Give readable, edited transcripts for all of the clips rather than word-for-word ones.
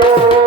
Yo,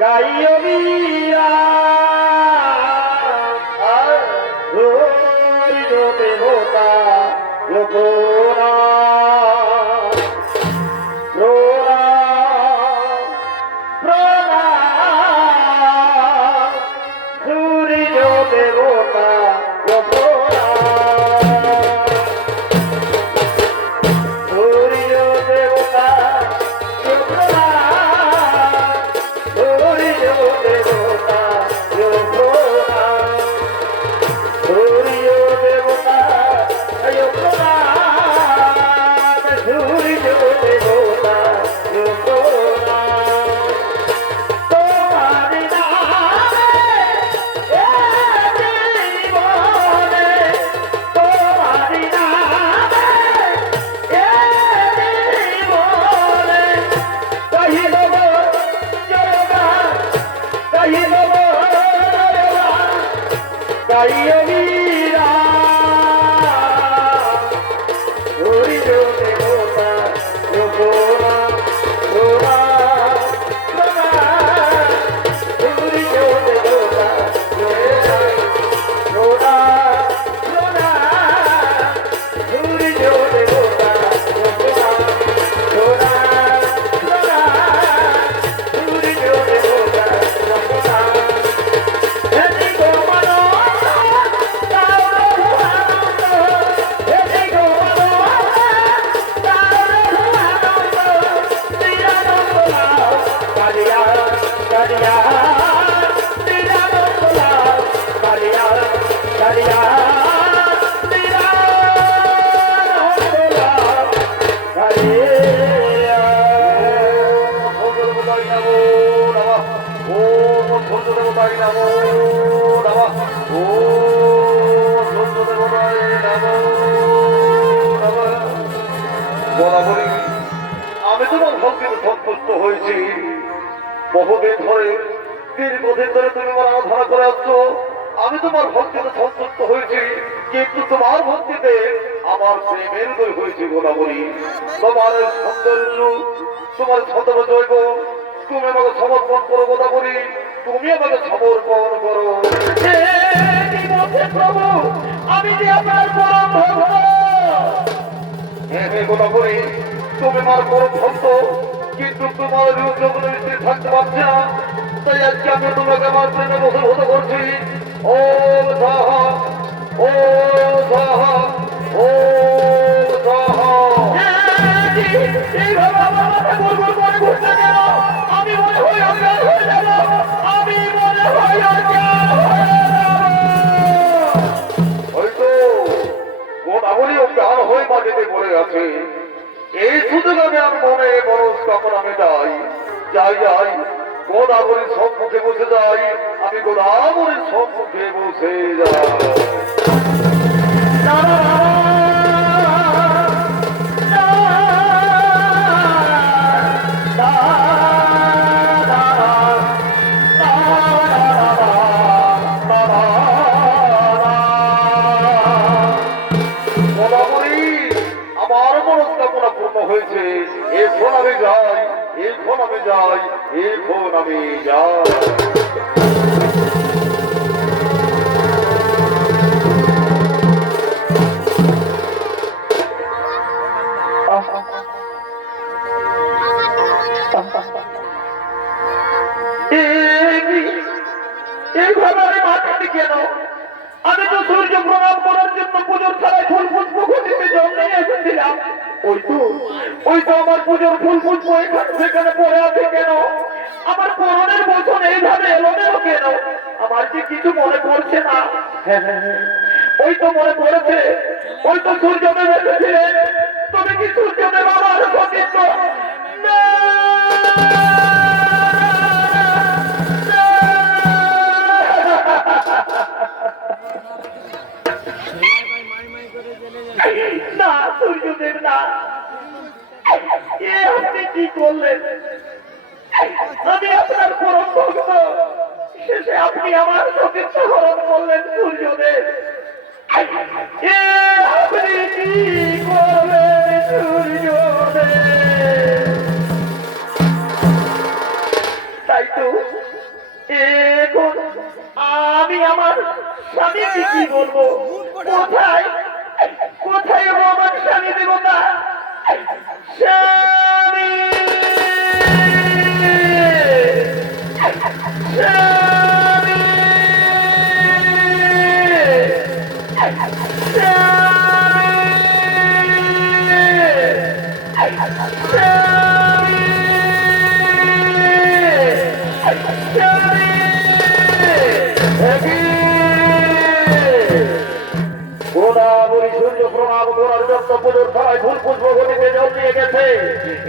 গাইও Meera আর হরির দেবতা লোকরা আমি তোমার ভক্তিতে সন্তুষ্ট হয়েছি। বহুদিন ধরে দীর্ঘদিন ধরে তুমি আমার আরাধনা করে আসছো। আমি তোমার ভক্তিতে সন্তুষ্ট হয়েছি, কিন্তু তোমার ভক্তিতে আমার প্রেমের উদয় হয়েছে গোলাবরী। তোমার সৌন্দর্য, তোমার ছন্দ জৈব, তুমি আমাকে সমর্পণ করো গোলাবরী, তুমি আমাকে সমর্পণ করো। প্রভু, আমি যে আপনার পরম ভক্ত। হে গোলাবরী, তুমি আমার বড় ভক্ত, কিন্তু তোমার স্থির থাকতে পারছি না। তাই আজকে আমি তোমাকে আমার প্রেমে বসীভূত করছি। ও সাহা, ও সাহা, ও সাহা। আমি মনে হয় অজ্ঞান হয়ে যাব, আমি মনে হয় অজ্ঞান হয়ে যাব। হয়তো গোদাবরী অজ্ঞান হয়ে মাটিতে পড়ে আছে। এই সুযোগ আমি আমার মনে মনস্কামনা মেটাই। যাই যাই, গোদাবরীর সম্মুখে বসে যাই, আমি গোদাবরীর সম্মুখে বসে যাই। হয়েছে, এখন আমি যাই, এখন আমি যাই, এখন আমি যাই। এইভাবে আমি মাটি কেন? আমি তো সূর্য প্রণাম করার জন্য পুজোর খেলায় ফুল পুষ্প ঘটিতে জন্মে এসেছিলাম। ওই তো আমার পুজোর ফুল পুষ্প সেখানে পড়ে আছে কেন? আমার পরনের বচন এইভাবে এলোমেলো কেন? আমার যে কিছু মনে পড়ছে না। ওই তো মনে পড়েছে, ওই তো সূর্যদেব এসেছিলেন। তুমি কি সূর্যদেব আমার সতীর্থ? না, সূর্যদেব না। আপনি কি করলেন? আমি আপনার পরম ভক্ত, শেষে আপনি আমার সতীর্থ হরণ করলেন সূর্যদেব। আপনি কি করলেন সূর্যদেব? তাই তো তো এখন আমি আমার স্বামীকে কি বলবো? কোথায় কোথায় আমার স্বামী দেবতা? স্বামী স্বামী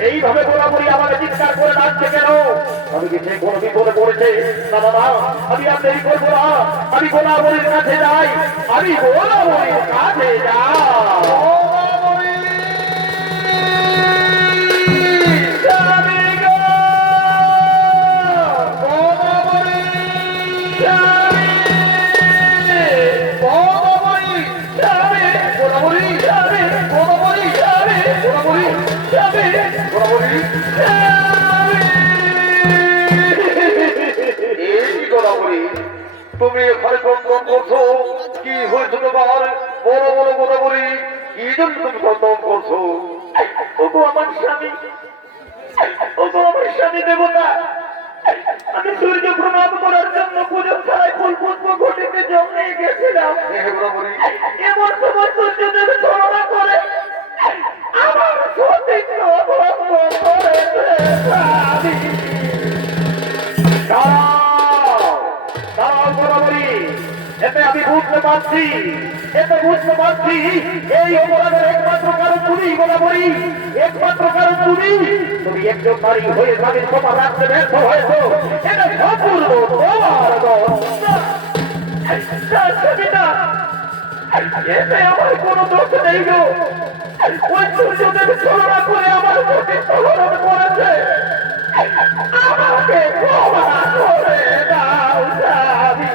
এইভাবে গোড়াগুড়ি আমাকে চিৎকার করে ডাকছে কেন? আমি কি সে কোনো বিপদে পড়েছে? না দাদা, আমি আর দেরি করবো না, আমি গোড়াগুড়ির কাছে যাই, আমি গোড়াগুড়ির কাছে যাই। তুমি এখানে কন্দন করছো, কি হয়েছে তোমার? বড় বড় গোদাবরী, কি জন্য তুমি কন্দন করছো? ওগো আমার স্বামী, ওগো আমার স্বামী দেবতা, আমি সূর্য প্রণাম করার জন্য পুজোর ছাড়াই ফুল পুষ্প ঘটিতে জমে গেছিলাম। এমন সময় সূর্যদেব ছলনা করে আমার সতীত্ব ভঙ্গ করেছে। এতে আমি বুঝতে পারছি, এতে বুঝতে পারছি এই অপরাধের একমাত্র কারণ তুমি গোলাবরী, একমাত্র কারণ তুমি। তুমি একজন নারী হয়ে স্বামীর ক্ষমা রাখতে ব্যর্থ হয়েছ, এটা সম্পূর্ণ তোমার দোষ। এতে আমার কোনো দোষ নেই গো, ওই সূর্যদেব ছলনা করে আমার সতীত্ব হরণ করেছে। আমাকে ক্ষমা করে দাও স্বামী।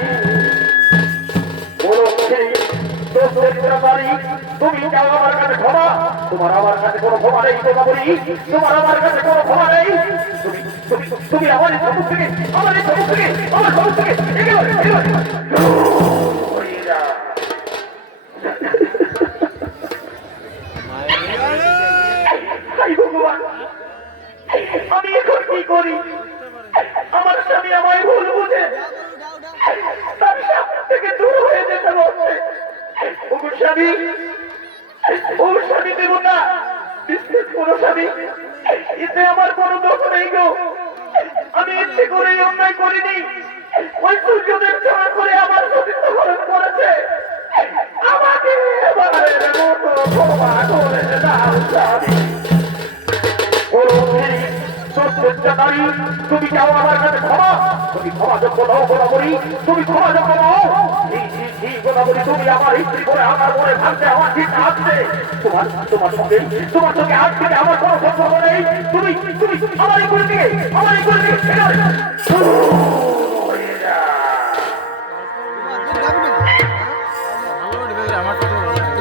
তুমি যাও আমার কাছে ক্ষমা, তোমার আমার কাছে কোনো ক্ষমা নেই গোদাবরী, তোমার আমার কাছে কোনো ক্ষমা নেই। তুমি আমার সম্মুখ থেকে, আমার সম্মুখ থেকে, আমার সম্মুখ থেকে ভগবান, আমি এখন কি করি? আমার স্বামী আমায় ভুল বুঝে তার সামনে থেকে দূর হয়ে যেতে বলছে। ওগো স্বামী, ও স্বামী দেব না, বিশ্বাস করো স্বামী, এতে আমার কোনো দোষ নেই গো। আমি ইচ্ছে করে অন্যায় করিনি, ওই সূর্যদেব ছলনা করে আমার সতীত্ব হরণ করেছে। আমাকে এবারের মতো ক্ষমা করে দাও স্বামী। তুমি যাও আমার কাছে ক্ষমা, তুমি ক্ষমা যোগ্য দাও গোলাবরী, তুমি ক্ষমা যোগ্য দাও। গোলাবরী, তুমি আমার স্ত্রী করে আমার মনে ভাবতে আমার ঠিক আসছে। তোমার সঙ্গে আজ থেকে আমার কোনো সম্পর্ক নেই। তুমি আমার এই করে দিয়ে, আমার এই করে দিয়ে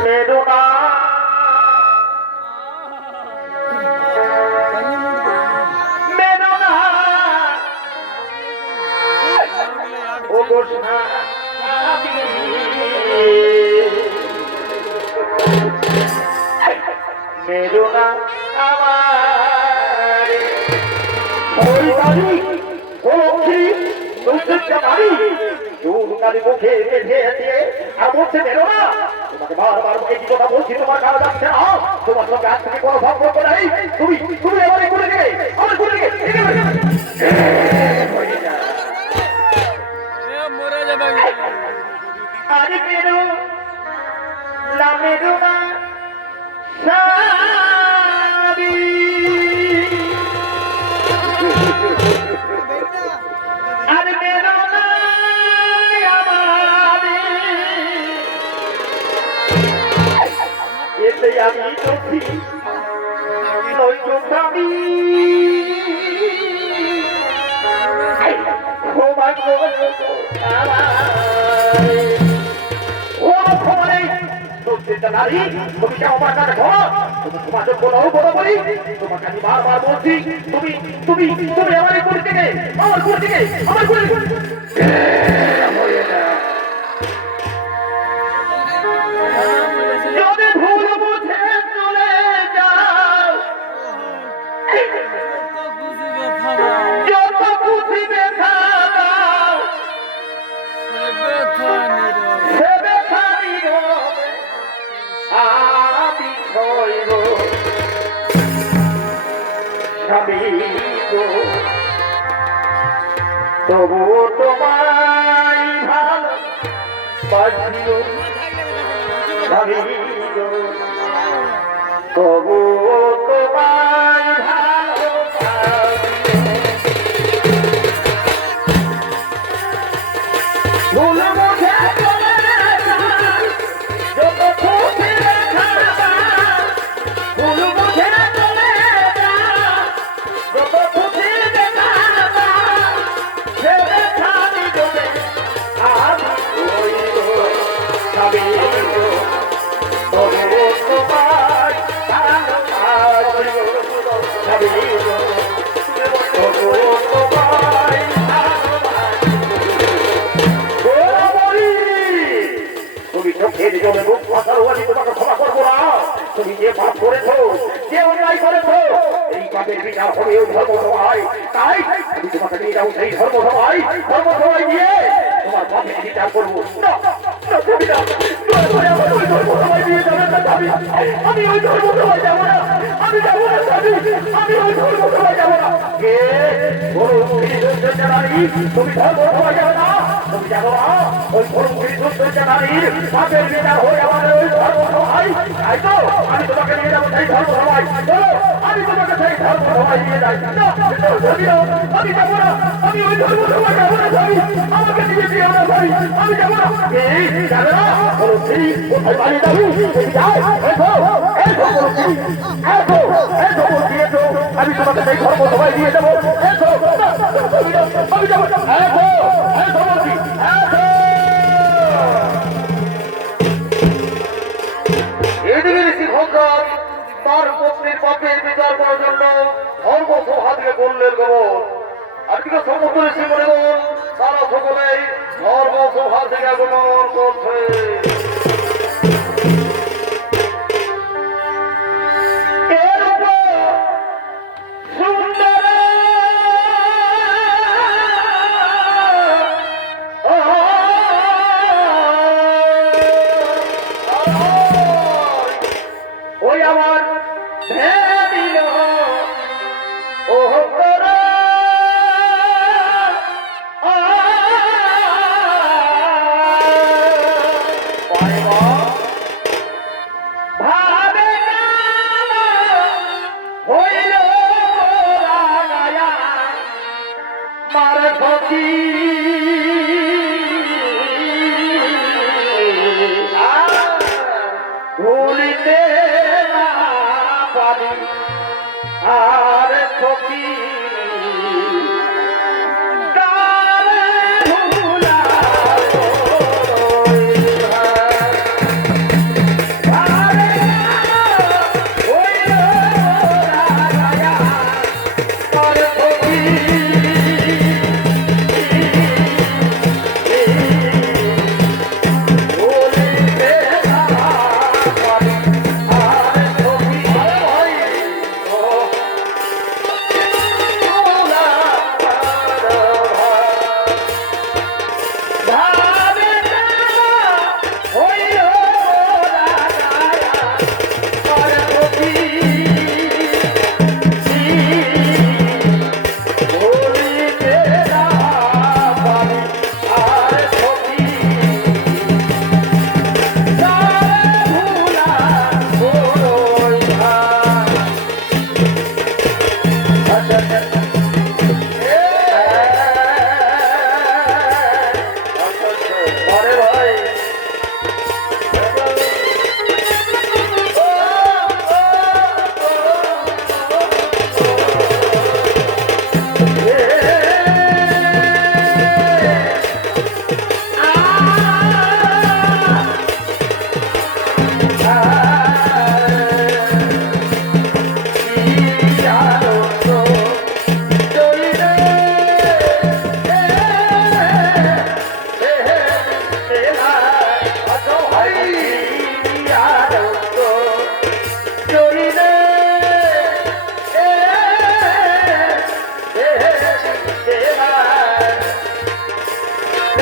মেরুনা মেরুনা আমার ওই বাড়ি মুখে আর বলছে মেরুনা, তোমাকে বারবার এই কথা বলছি, তোমার কারো যাচ্ছে না, তোমার সঙ্গে আজ থেকে কোনো সম্পর্ক নাই। তুমি আমার করে গেলে আমার করে গেলে আরে মেরু না মেরুনা সাবি আরে মেরুনা আমারে এতে আমি দুঃখী নই গো স্বামী। ক্ষমা করো নারী, তুমি যাও আমার কাছে ক্ষমা, তোমাকে বলাও বরাবরই তোমাকে আমি বারবার বলছি তুমি তুমি তুমি আমার গুড় থেকে আমার গুড় থেকে আমার গুড় যদি ভুল বুঝে চলে যাও যত বুঝিবে খাও সে ব্যথা নীরবে আমি সইব স্বামী গো তবুও তোমায় ভালো বাজিও স্বামী গো তবুও তোমায় ভালো ভুল বুঝে চলে যাও যত খুশি দেখাবা ভুল বুঝে চলে যাও যত খুশি দেখাবা সে দেখা নিজবে আমি হইব স্বামী গো তবুও তোমায় ভালোবাসিব স্বামী গো তবুও তোমায় তুমি চোখের জলে মুখ পাতার আমি তোমাকে ক্ষমা করবো না তুমি যে পাপ করেছ যে অন্যায় করেছ এই পাপের বিচার হবে ওই ধর্মসভায় তাই আমি তোমাকে নিয়ে যাবো সেই ধর্মসভায় গিয়ে তোমার পাপের বিচার করবো আমি ওই ধর্মসভায় যাবো না আমি যাবো না আমি ওই ধর্মসভায় যাবো না কে তুমি ধর্মসভায় যাবে না তুমি যাবো না ওই নারীর পাপের বিচার হয়ে আমাদের ওই ধর্মসভায় তাই তো আমি তোমাকে নিয়ে যাবো সেই ধর্মসভায় আমি তোমাকে সেই ধর্মসভায় নিয়ে যাই আমি যাবো না আমি ওই ধর্মসভায় যাবো না স্বামী আমাকে নিয়ে দিয়ে আমরা স্বামী আমি যাবো না যাবে না বলো সেই কোথায় বাড়ি যাবি আমি তোমাকে সেই ধর্মসভায় নিয়ে যাবো আমি যাবো তার পত্নীর পাপের বিচার করার জন্য ধর্মসভা থেকে করলেন খবর আজকে সমস্ত ঋষি মনে তারা সকলেই ধর্মসভা থেকে আগমন করছে আর সখী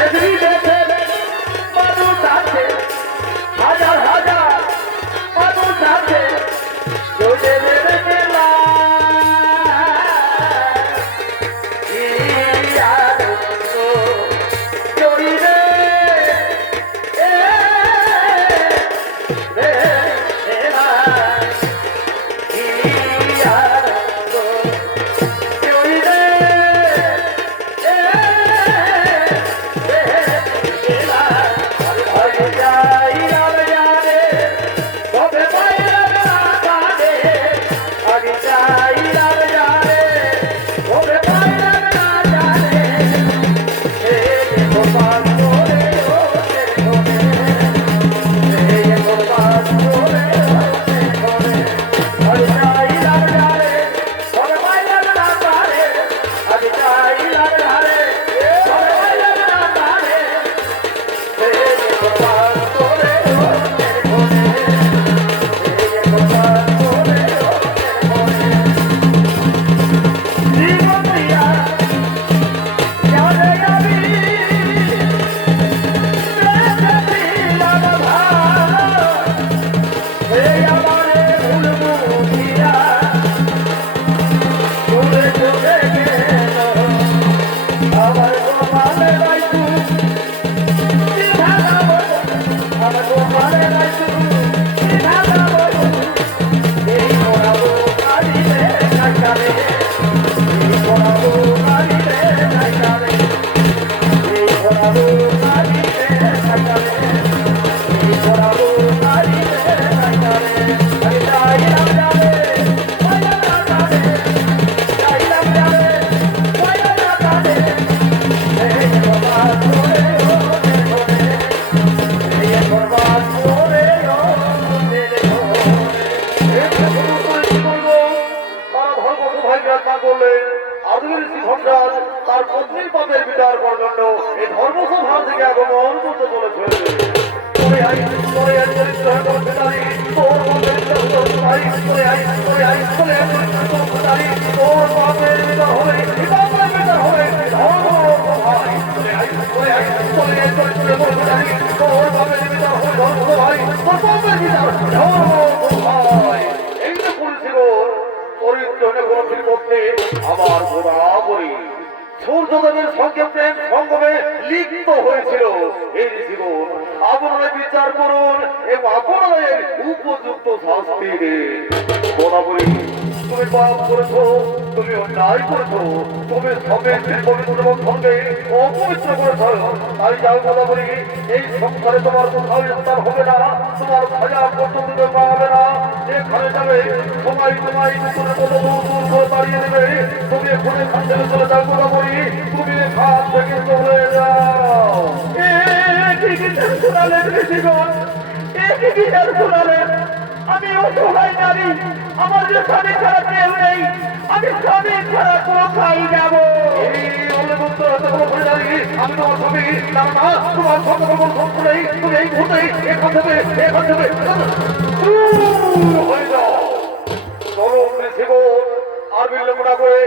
পৃথিবীতে মানুষ আছে, হাজার হাজার মানুষ আছে, তোদের মেলা কি আনন্দ জড়িয়ে তার পত্নীর পাপের বিচার করার জন্য এই ধর্মসভা থেকে আগমন করতে চলেছে। আমার বরাবরই সূর্যদেবের সঙ্গে প্রেম সঙ্গমে লিপ্ত হয়েছিল। এই জীবন আপনারা বিচার করুন এবং আপনাদের উপযুক্ত শাস্তি দিন। বরাবরই তুমি পাপ করেছো, তুমি অন্যায় করেছো, তুমি সবে পবিত্র সঙ্গে অপবিত্র করেছো। তাই যাও বরাবরই এই সংসারে তোমার কোথাও স্থান হবে না, তোমার ভাজা পর্যন্ত পাবে না। যেখানে যাবে সবাই তোমায় নতুনের মতো দূর দূর করে দাঁড়িয়ে দেবে। তুমি এখানে খান থেকে চলে যাও বরাবরই, তুমি খান থেকে চলে যাও। আমি অসহায় নারী, আমার যে স্বামী ছাড়া কেউ নেই, আমি স্বামী ছাড়া কোথায় যাবো? আমি তোমার স্বামী না, তোমার সঙ্গে নেই। তুমি এই মুহূর্তে এখান থেকে হয়ে যাও। চলো জীবন আর বিলম্বনা করে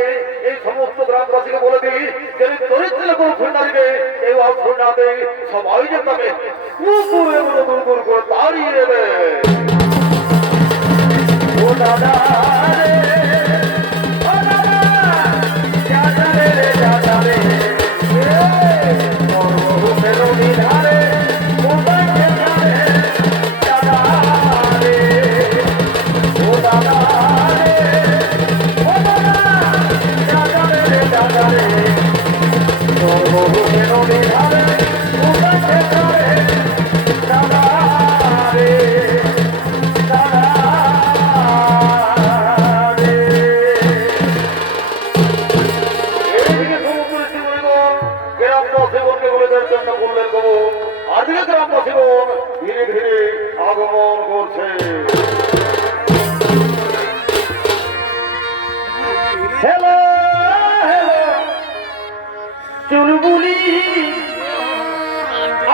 এই সমস্ত গ্রামবাসীকে বলে দিই, যদি চরিত্রে কোনো ভুল না দিবে, কেউ আর ভুল না দেয়, সবাই যে তবে দূর করে দাঁড়িয়ে দেবে। ও দাদা ধীরে ধীরে আগমন করছে। হ্যালো হ্যালো চুলবুলি,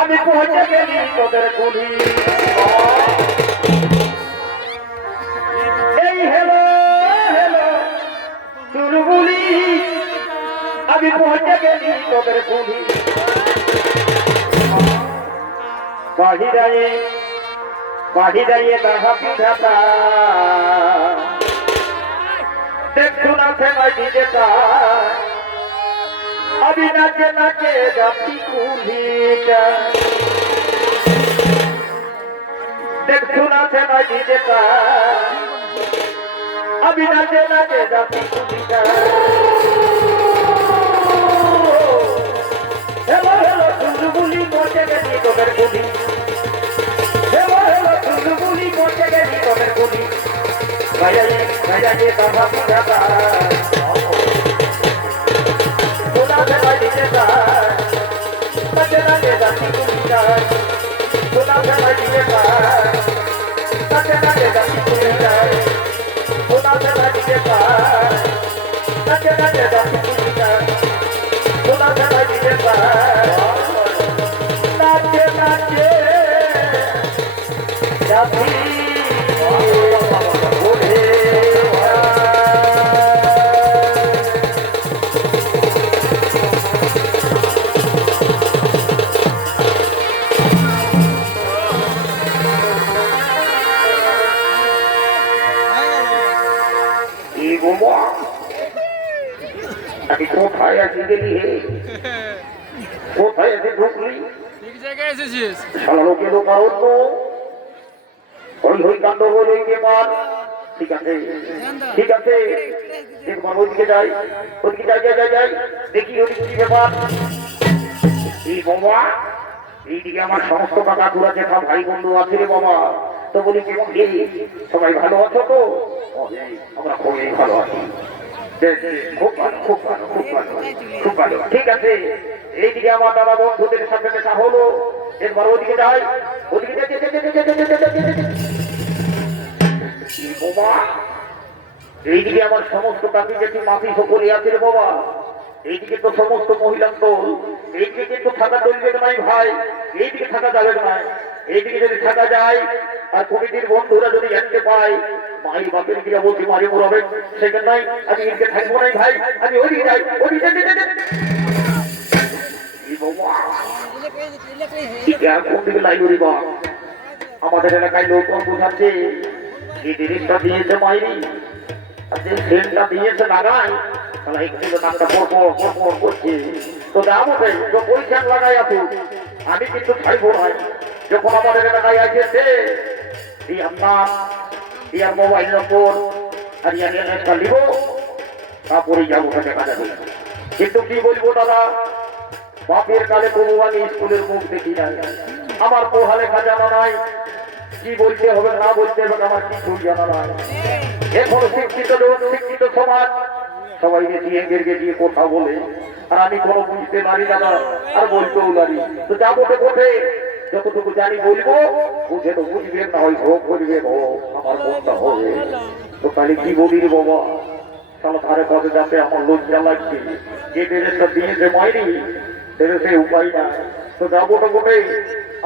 আমি পৌঁছে গেলি তোদের গুলি। এই হ্যালো হ্যালো চুলবুলি, আমি পৌঁছে গেলি তোদের গুলি। বাহিরায়ে বাহিরায়ে তাহা পিঠাটা দেখছো না সেমাই দিদিটা আমি নাচে নাচে যাচ্ছি কুলিটা দেখছো না সেমাই দিদিটা আমি নাচে নাচে যাচ্ছি কুলিটা হেলো হেলো চুলবুলি মরতে গেছি তোদের কুলি হেলো হেলো চুলবুলি মরতে গেছি তোদের কুলি ভাইয়া তাহা পিঠাটা তোরা ভেবাই দিদিটা নাচে নাচে যাচ্ছি কুলিটা তোরা ভেবাই দিদিটা নাচে নাচে যাচ্ছি কুলিটা তোরা ভেবাই দিদিটা নাচে নাচে যাচ্ছি কুলিটা তোরা ভেবাই দিদিটা নাচে নাচে যাচ্ছি কোথায় আছি গেলি হে কোথায় আছে ঢুকলি ঠিক জায়গায় এসেছিস শালা লোকে লোকা হতো ওই হই কাণ্ড বল ওই ব্যাপার ঠিক আছে ঠিক আছে একবার ওইদিকে যাই ওইদিকে যাই দেখি ওইদিকে কি ব্যাপার এই বাবা এইদিকে আমার সমস্ত কাকা ঘুরা যেটা ভাই বন্ধু আছে রে বাবা তো বলি কেমন রে সবাই ভালো আছো তো আমরা খুবই ভালো আছি খুব ভালো খুব ভালো খুব ভালো খুব ভালো ঠিক আছে এইদিকে আমার দাদা বন্ধুদের সাথে দেখা হলো একবার ওদিকে যাই ওদিকে বাবা এইদিকে আমার সমস্ত কাকি যেটি মাফি সকলে আছে রে বাবা এইদিকে তো সমস্ত মহিলার দল এইদিকে কিন্তু থাকা চলবে নাই ভাই এইদিকে থাকা যাবে না এইদিকে যদি থাকা যায় আর কমিটির বন্ধুরা যদি জানতে পায় মাই বাপের গিয়ে বলছি মারি মরাবে সেখানে নাই আমি এদিকে থাকবো নাই ভাই আমি ওইদিকে যাই ওইদিকে কোন দিকে লাইব্রেরি বা আমাদের এলাকায় লোক বোঝাচ্ছে এই জিনিসটা দিয়েছে মাইরি আর যে সেলটা দিয়েছে লাগাই তাহলে এইগুলো নামটা পর করছে তো যাবো তো পরীক্ষা লাগাই আছে আমি কিন্তু ছাড়বো নাই যখন আমাদের এলাকায় আসছে ইয়ার নাম ইয়ার মোবাইল নম্বর আর ইয়ার এলাকা নিব তারপরেই যাবো দেখা যাবে কিন্তু কি বলবো দাদা বাপের কালে তবু আমি স্কুলের মুখ দেখি নাই আমার পড়ালেখা জানা নাই কি বলতে হবে না বলতে হবে আমার কিছু জানা নাই এখন শিক্ষিত শিক্ষিত সমাজ সবাই গেছিয়ে দিয়ে কথা বলে আর আমি কোনো বুঝতে পারি দাদা আর বলতেও পারি তো যাবো তো কোঠে যতটুকু জানি বলবো বুঝে তো বুঝবেন না হয় ভোগ করবেন ও আমার মনটা হবে তো তাহলে কি বলি রে বাবা তাহলে ধারে পথে যাতে আমার লজ্জা লাগছে যে ড্রেসটা দিয়েছে মাইরি ড্রেসে উপায় না তো যাবো তো কোটে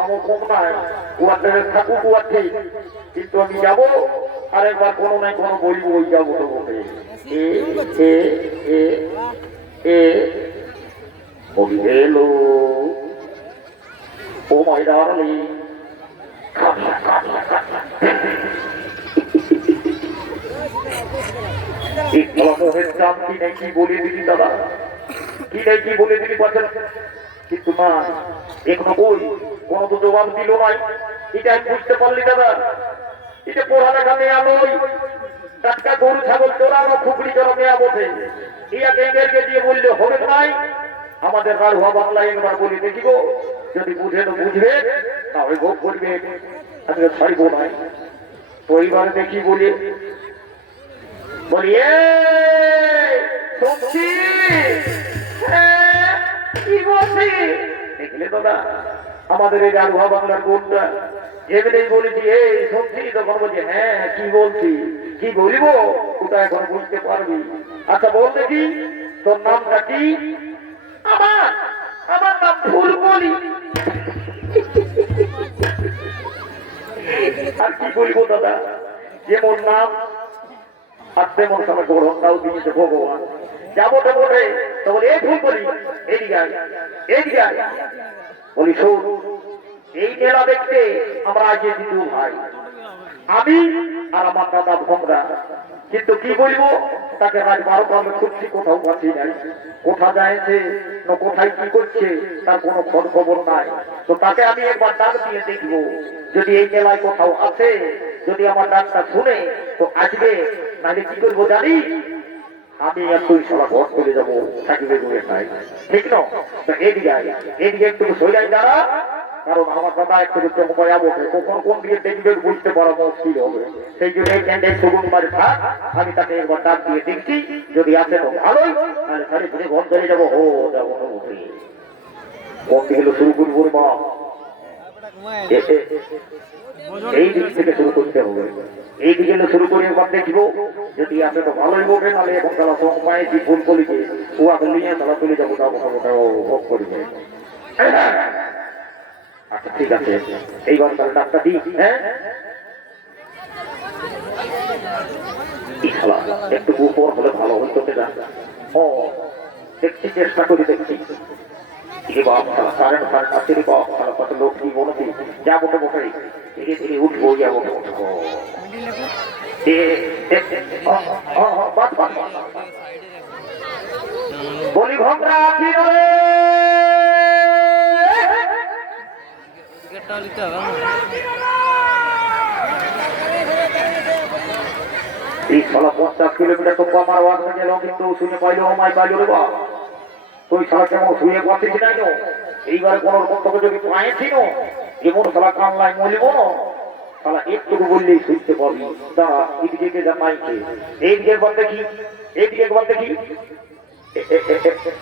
আমার কম নাই কুয়ার ড্রেস থাকুক কুয়ার ঠিক কিন্তু আমি যাবো আর একবার কোনো নাই কোনো বলবো ওই যাবো তো কোটে এলো ও মাই ডার্লিং কি বলে দিলি দাদা কি বলে দিলি কিন্তু না এখনো বই কোন তো জবাব দিল নাই এটা আমি বুঝতে পারলি দাদা এটা পড়ালেখা মেয়া নই টাটকা গরু ছাগল চোরানো খুবড়ি চড়া মেয়া বসে ইয়া গেঙ্গেরকে দিয়ে বললে হবে নাই আমাদের রাঢ়ুয়া বাংলায় একবার বলি দেখিব যদি বুঝে তো বুঝবে না ওই ভোগ করবে আমি তো ছাড়বো নাই তো এইবার দেখি বলি সত্যি কি বলছি দেখলে দাদা আমাদের এই রাঢ়ুয়া বাংলার কোনটা এমনি বলেছি এই সত্যি তখন বলছি হ্যাঁ কি বলছি কি বলিব ওটা এখন বুঝতে পারবি আচ্ছা বল দেখি তোর নামটা কি আমার নাম ফুলকলি আর কি বলবো দাদা যেমন নাম আর তেমন সময় গ্রহণটাও দিয়েছে ভগবান যাবো তো বলে তো বলি এই ফুলকলি এইদিকে বলি শোন এই মেলা দেখতে আমরা আজ দিদু ভাই, আমি আর আমার দাদা ভোমরা। কিন্তু কি বলবো, তাকে রাত 12টা আমি খুঁজছি, কোথাও পাচ্ছি নাই। কোথা যাচ্ছে না কোথায় কি করছে তার কোনো খোঁজ খবর নাই। তো তাকে আমি একবার ডাক দিয়ে দেখবো, যদি এই মেলায় কোথাও আছে, যদি আমার ডাকটা শুনে তো আসবে, নাহলে কি করবো জানি, আমি আর তুই সবাই ঘর চলে যাবো, থাকবে বলে নাই, ঠিক না? এদিকে একটু সইলাই দাঁড়া, কারণ আমার দাদা একটু চমকায়া বসে, কখন কোন দিকে দেখবে বুঝতে পারা মুশকিল হবে। সেই জন্য এই ক্যান্ডেল সবুজ মারে থাক, আমি তাকে একবার ডাক দিয়ে দেখছি, যদি আসে তো ভালোই, তাহলে সারি ফিরে ঘর চলে যাবো। ও যাবো কোন দিকে শুরু করবো মা, এই দিক থেকে শুরু করতে হবে। এই দিকে শুরু করে একবার দেখবো, যদি আসে তো ভালোই বলবে, নাহলে এখন তারা সঙ্গ পাইছি ফুল কলিকে ও আগে নিয়ে তারা চলে যাবো, যাবো ভোগ করবে। আচ্ছা ঠিক আছে, এইবার তাহলে ডাক্তার দিই। হ্যাঁ একটু উপর হলে ভালো হইতো না। ও দেখছি, চেষ্টা করি, দেখছি। লোক কি বলছি, যা বটে বটে ধীরে ধীরে উঠবো, যাবো বলি ভোমরা কি রে, এই 50 কিলোমিটার তো আমার ওয়াজ গেল, কিন্তু শুনে পাইলো মাই পাইলো রে বাবা, তুই সারা কেমন শুয়ে পাচ্ছিস নাই। এইবার কোন কর্তব্য যদি পাইছিল, যেমন সালা কামলায় মলিব না, সালা একটু বললেই শুনতে পাবি। দাঁড়া, এদিকে জানাইছে, এইদিকে একবার দেখি, এইদিকে একবার দেখি,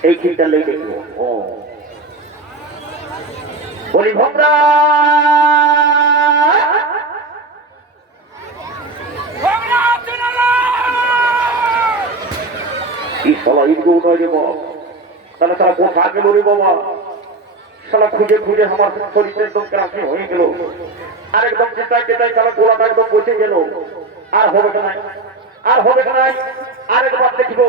এই চিন্তা লেগে দেখবো। ও বলি ভোমরা এই সালা ঈদকে উঠাই দেব, তাহলে তারা কোথা গেল রে বাবা, সালা খুঁজে খুঁজে আমার শরীর একদম ক্রান্তি হয়ে গেল, আর একদম চেতাই চেতাই সালা গোলাটা একদম বসে গেল। আর হবে নাই, আর হবে নাই, আর একবার দেখব,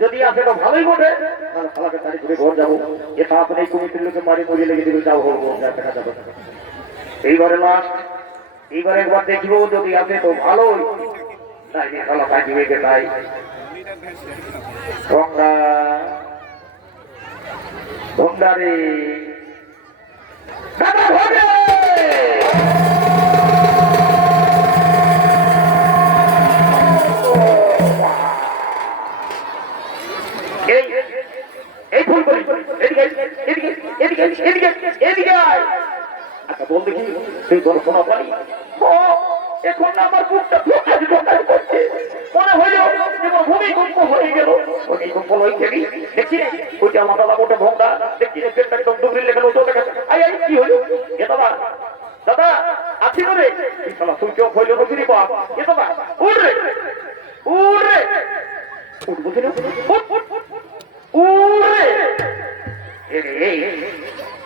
যদি আসে তো ভালোই বটে, তাহলে সালাকে তাড়ি করে ঘর যাবো। এটা আপনি এই কমিটির লোকে মারি মরিয়ে লেগে দিবে, যাও হবো, দেখা যাবে। এইবারে লাস্ট, এইবারে একবার দেখব, যদি আসে তো ভালোই, তাই সালা থাকিবে কে তাই। ভোমরা ভোমরা রে দাদা ভোমরা, এই ফুল করি, এদিকে এদিকে এদিকে এদিকে এদিকে আয়। আচ্ছা বল দেখি, তুই তোর শোনা পাই। এখন আমার বুকটা করছে, মনে হইল যেমন ভূমিকম্প হয়ে গেল। ভূমিকম্প হয়েছে দেখছি, ওই যে আমার দাদা ওটা ভোমরা দেখছি, পেটটা একদম ডুবরি লেখানো চলতে গেছে। আই আই কি হইল এ দাদা, দাদা আছি রে, তুই চোখ হইল বুঝলি বাপ, এ দাদা উঠ রে, উঠ রে, উঠ বুঝলি,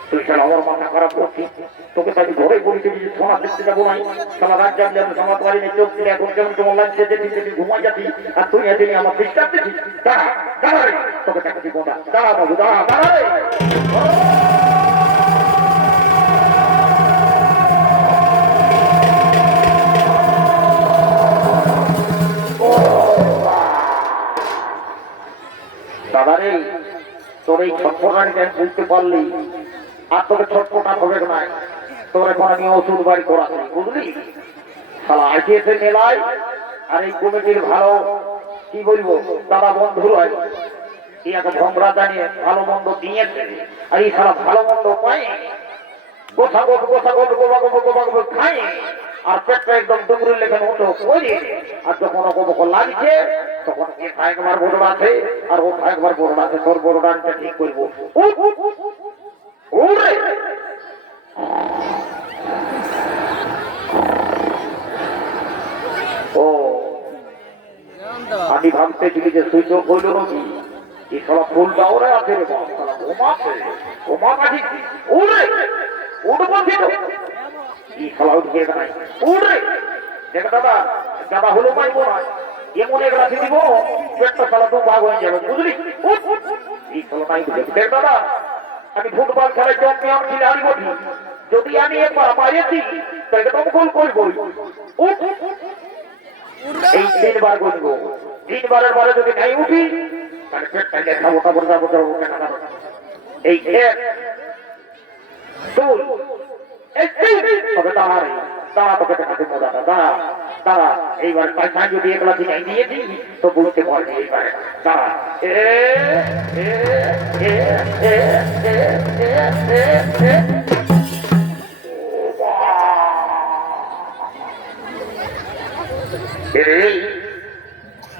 তুই সারা আমার মাথা খারাপ করছিস, তোকে তাকে ঘরে বলেছি সোনা দেখতে যাবো নাই, সারা রাত যাবি, আমি সমাজ বাড়ি চোখ ছিল, এখন কেমন কেমন লাগছে, যেদিন ঘুমাই যাবি, আর তুই এদিন আমার ডিস্টার্ব দিচ্ছিস। দাঁড়া দাঁড়া রে, তোকে দেখাচ্ছি কোনটা, দাঁড়া বাবু দাঁড়া, দাঁড়া রে। দাদা রে, তোর এই ছটফটানি বুঝতে পারলি, আর তোকে ছটফটা হবে না, তোর এখন আমি ওষুধ বাড়ি করাচ্ছি, বুঝলি? সালা আইটিএসের মেলায় আর এই কমিটির ভালো কি বলবো দাদা বন্ধু হয়, এই একটা ভোমরা জানিয়ে ভালো মন্দ দিয়েছে, আর এই সারা ভালো মন্দ পাই গোসাগোট গোসাগোট গোবাগোব গোবাগোব খাই, আর পেটটা একদম ডুমরুর লেখানো মতো করি, আর যখন গোবক লাগছে তখন একবার বড় আছে আর ও একবার বড় আছে, তোর বড় ডানটা ঠিক করবো। ও আমি ভাবতেছিলি যে সুইচ অফ হইল নাকি, এই সব ফুলটা ওরা আছে রে ঘুমাচ্ছে, ঘুমাচ্ছি উড়ে উঠবো এই খেলা উঠবে নাই, উড়ে দেখ দাদা, দাদা হলো পাইবো না, এমন এক রাখি দিব পেটটা খেলা তো ভাগ হয়ে যাবে, বুঝলি? এই খেলাটাই দেখ দাদা, আমি ফুটবল খেলায় চ্যাম্পিয়ন খিলাড়ি বলি, যদি আমি একবার মারিয়েছি তাহলে তো ভুল করবই। এই 3 বার করবো, 3 বারের পরে যদি নাই উঠি তাহলে পেটটাকে খাবো খাবো যাবো যাবো কেন খাবো। এই 1 2 এই 3 তবে দাঁড়াই দাঁড়া, তোকে দেখাতে মজাটা দাঁড়া দাঁড়া। এইবার পয়সা যদি 1 লাঠি নাই দিয়েছি তো বুঝতে পারবি। এইবার দাঁড়া,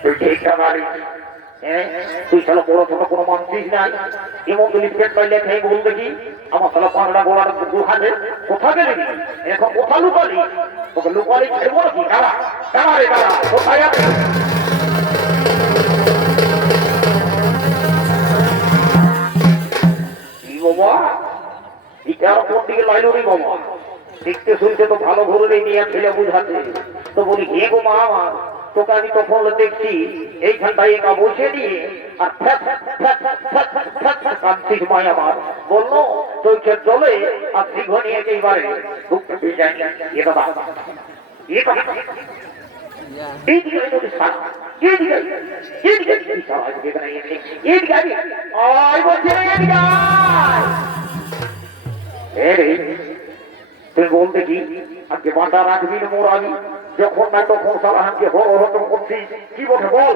তুই ঠিকটা মারিস। তুই সালা বড় ছোট কোনো মানুষ নাই, এমন যদি পেট পাইলে খেয়ে বল দেখি আমার সালা 15টা গোড়াটা গুহাতে কোথা গেলি, এখন কোথা লুকালি? তোকে লুকালি খেলবো নাকি? দাঁড়া দাঁড়া রে দাঁড়া, কোথায় আছে? বাবা এটা আর কোন দিকে লাইল রে বাবা? দেখতে শুনতে তো ভালো ঘুরে নিয়ে ছেলে বুঝাতে। তো বলি হে গো মা আমার, তোকে আমি তখন দেখছি এইখানটায় একা বসে দিয়ে আর কাঁদছিস মাই আমার। বললো চোখের জলে আর দীর্ঘ নিয়ে এইবারে ঢুকতে পেয়ে যায়। এ বাবা তুই বলতে কি আজকে বাঁটা রাখবি না মোর আগে? যখন না তখন সালাহানকে হরহতম করছিস, কি বটে বল?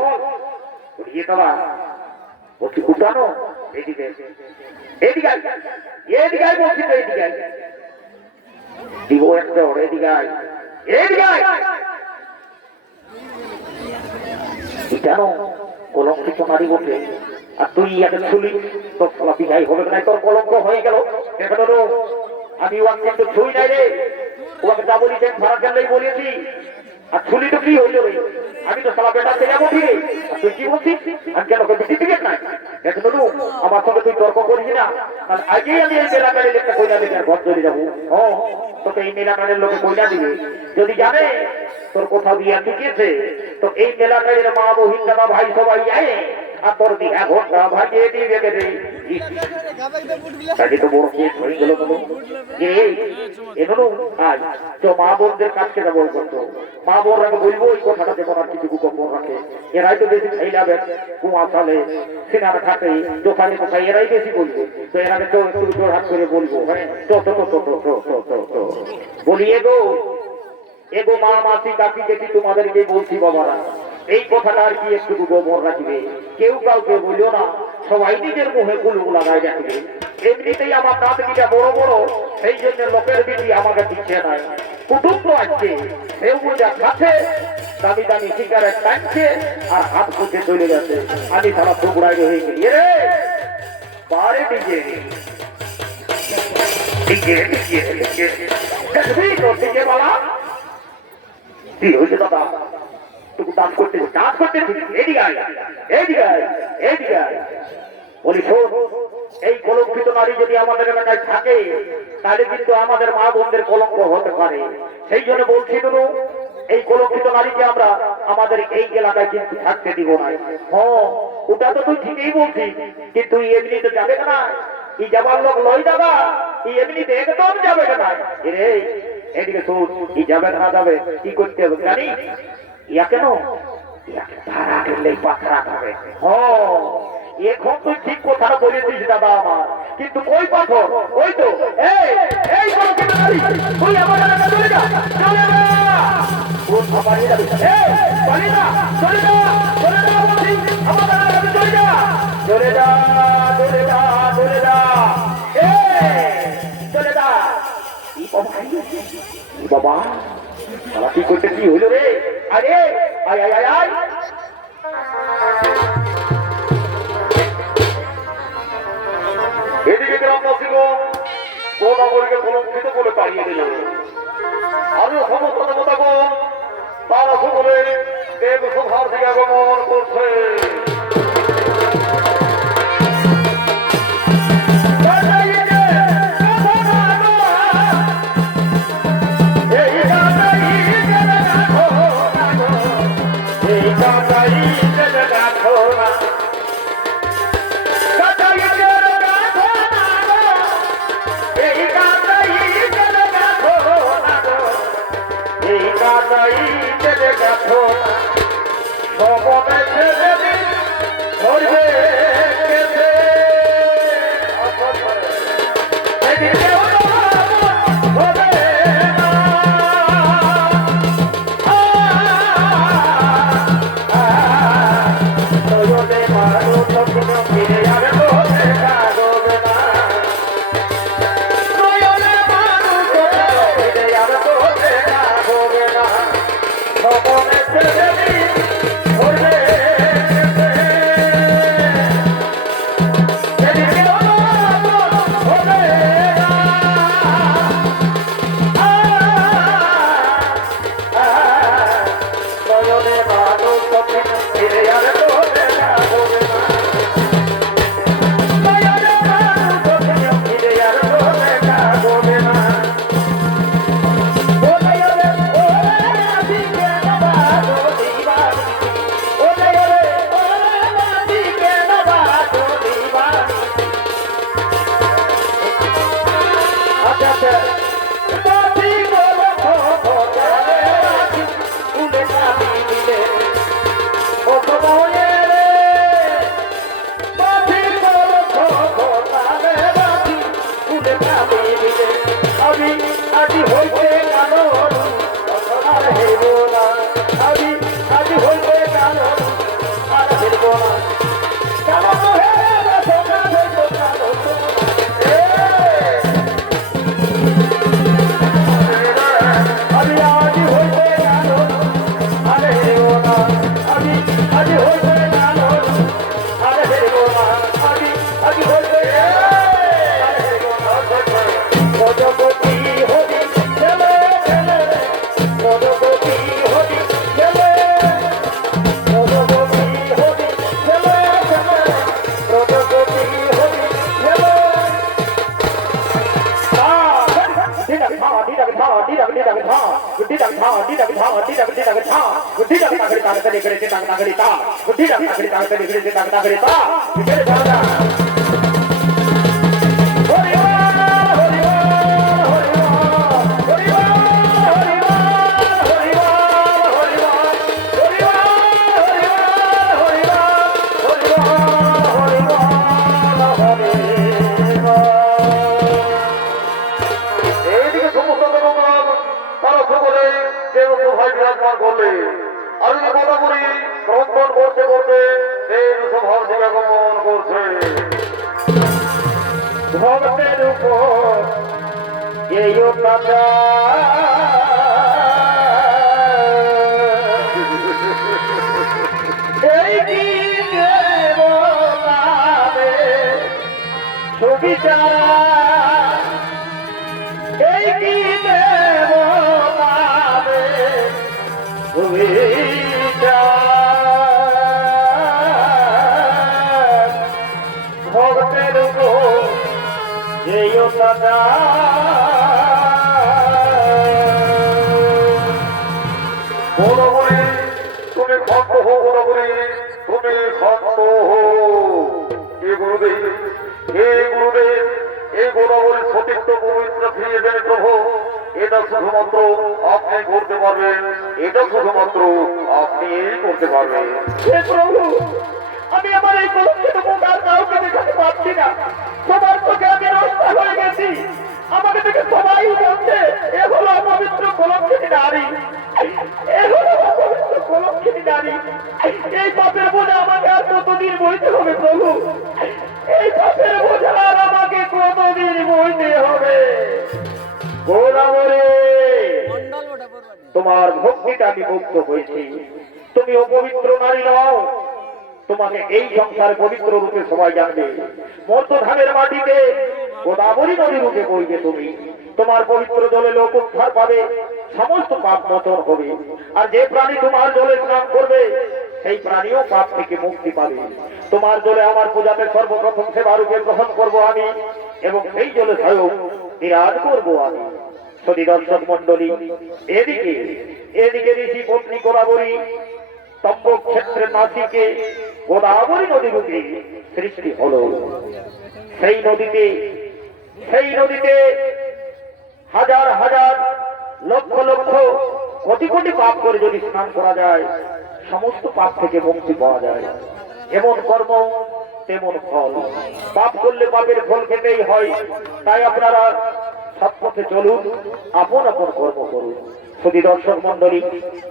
বলছি উঠানো এদিকে এদিকে এদিকে বলছি তো এদিকে দিব একটা ওর এদিকে এদিকে উঠানো কলঙ্কিত নারী বটে। আর তুই ইয়াকে ছুলি তোর সালা বিঘাই হবে না, তোর কলঙ্ক হয়ে গেল। আমি ওয়ান কিন্তু ছুই নাই রে, ওকে যা বলিছেন ভাড়া জানলেই বলেছি। আর ছুলি তো কি হইল রে? আমি তো সালা বেটা ছেলে বলি, আর তুই কি বলছিস? আমি কেন বেশি দিকে নাই দেখ নুনু, আমার সঙ্গে তুই তর্ক করিস না। কারণ আগেই আমি এই মেলাকারের একটা কইনা দিকে ঘর চলে যাবো। তোকে এই মেলাকারের লোকে কইনা দিবে যদি জানে তোর কোথাও বিয়া টিকেছে, তো এই মেলাকারের মা বহিন দাদা ভাই সবাই যায় আর তোর বিঘা ঘন্টা ভাজিয়ে দিয়ে রেখে দেয়। তো বড় কেস হয়ে গেল মা বোনদের কাছকে যাবো করতো। মা বোনরাকে বলবো ওই কথাটা যেমন আর কিছু গোপন রাখে। এরাই তো বেশি খাইলাবে, কুয়া সালে সিনার খাটে দোকানে কোথায় এরাই বেশি বলবো। তো এরাকে তো একটু জোর হাত করে বলবো, হ্যাঁ বলি এগো এগো মা মাসি কাকি দেখি তোমাদেরকে বলছি বাবারা, এই কথাটা আর কি একটু গোপন রাখবে, কেউ কাউকে বলিও না, সবাই নিজের মুখে কুলুক লাগাই রাখবে। এমনিতেই আমার দাঁত গিটা বড় বড়, সেই জন্য লোকের বিধি আমাকে দিচ্ছে নাই। কুটুম্ব আসছে, সেও যা খাচ্ছে, দামি দামি সিগারেট টানছে আর হাত পুঁতে চলে গেছে। আমি সারা টুকরাই হয়ে গেলি রে বারে ডিজে ডিজে ডিজে ডিজে দেখবি তো ডিজে বালা কি হয়েছে দাদা? ডান্স করতে বলি শোন, এই কলঙ্কিত নারী যদি আমাদের এলাকায় থাকে তাহলে কিন্তু আমাদের মা বোনদের কলঙ্ক হতে পারে। সেই জন্য বলছি নুনু, এই কলঙ্কিত নারীকে আমরা আমাদের এই এলাকায় কিন্তু থাকতে দিব না। ওটা তো তুই ঠিকই বলছিস, কিন্তু এমনিতে যাবে না, এই যাবার লোক লই দাদা, এই এমনিতে একদম যাবে না রে। এদিকে শোন, এই যাবে না যাবে কি করতে হবে জানি? ইয়া কেন ধারা করলেই পাথরা হবে। এখন তুই ঠিক কথা বলেছিস দাদা আমার, কিন্তু ওই পাথর ওই তো এই তুই আমার এলাকা চলে যা, চলে যা, পালিয়ে যাবি, পালিয়ে যা, চলে যা, চলে যা বলছি, আমার এলাকাতে চলে যা, চলে যা, চলে যা, চলে যা, চলে যা। বাবা বাবা কি করতে কি হইল রে? আরে আয় আয় আয় আয়, এদিকে গ্রামবাসীগণ গোদাবরীকে কলঙ্কিত বলে তাড়িয়ে দিল। আরো সমস্ত দেবতাগণ তারা সকলে দেব সভার থেকে আগমন করছে। ফুলে প্রাণে দিলে আমি আজি হইতে কারণ আর হেরব না আমি আজি হইতে কারণ আর হেরব না কেমন হেরে সোনা হইত কারণ আমি আজি হইতে কারণ আর হেরব না আমি আজি হইতে কারণ আর হেরব না আমি আজি হইতে পদপতি হবি ছেলে ছেলে পদপতি হবি ছেলে পদপতি হবি ছেলে ছেলে পদপতি হবি ছেলে ভক্তের উপর এই সুবিধা এই কি সুবিধা ভক্তের উপর এই দাদা বড়বড়ি তুমি ভক্ত হো বড়বড়ি তুমি ভক্ত হো এ গুরুদেব এই বড়বড়ি সতীর্থ পবিত্র ফিরিয়ে দেন প্রভু এটা শুধুমাত্র আপনি করতে পারবেন এটা শুধুমাত্র আপনি করতে পারবেন হে প্রভু আমি আমার এই কলঙ্কিত মুখ আর কাউকে দেখাতে পারছি না সবার চোখে আমি নষ্ট হয়ে গেছি আমাকে দেখে সবাই বলছে এ হলো অপবিত্র কলঙ্কিনী নারী এ হলো অপবিত্র কলঙ্কিনী নারী এই পাপের বোঝা আমাকে আর কতদিন বইতে হবে প্রভু এই পাপের বোঝা আর আমাকে কতদিন বইতে হবে তোমার ভক্তিটা আমি মুক্ত হয়েছি তুমি অপবিত্র নারী নও তোমাকে এই সংসার পবিত্র রূপে সবাই জানবে মর্তধামের মাটিতে গোদাবরী নদী রূপে বইবে তুমি তোমার পবিত্র জলে লোক উদ্ধার পাবে সমস্ত পাপ মোচন হবে আর যে প্রাণী তোমার জলে স্নান করবে সেই প্রাণীও পাপ থেকে মুক্তি পাবে তোমার জলে আমার পূজাতে সর্বপ্রথম সেবা রূপে গ্রহণ করবো আমি এবং সেই জলে স্বয়ং বিরাজ করবো আমি সতী দর্শক মন্ডলী এদিকে ঋষি পত্নী গোদাবরী তম্বক ক্ষেত্রের নাসিকে গোদাবরী নদী রূপে সৃষ্টি হলো সেই নদীতে হাজার হাজার লক্ষ লক্ষ কোটি কোটি পাপ করে যদি স্নান করা যায় সমস্ত পাপ থেকে মুক্তি পাওয়া যায় এমন কর্ম তেমন ফল পাপ করলে পাপের ফল খেতেই হয় তাই আপনারা সৎপথে চলুন আপন আপন কর্ম করুন সতী দর্শক মন্ডলী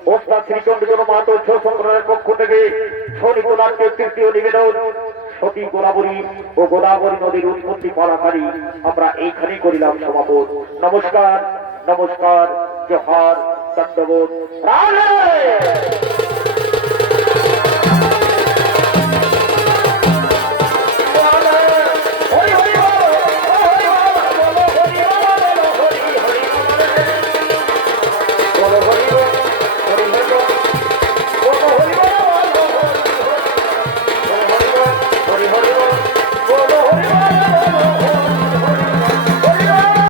ওস্তাদ শ্রীচন্দ্র মাহাতো সংগ্রহের পক্ষ থেকে শনিকুলারকে তৃতীয় নিবেদন সতী গোদাবরী ও গোদাবরী নদীর উৎপত্তি পালাকারী আমরা এইখানেই করিলাম সমাপন নমস্কার নমস্কার জোহার দণ্ডবোধ রাধে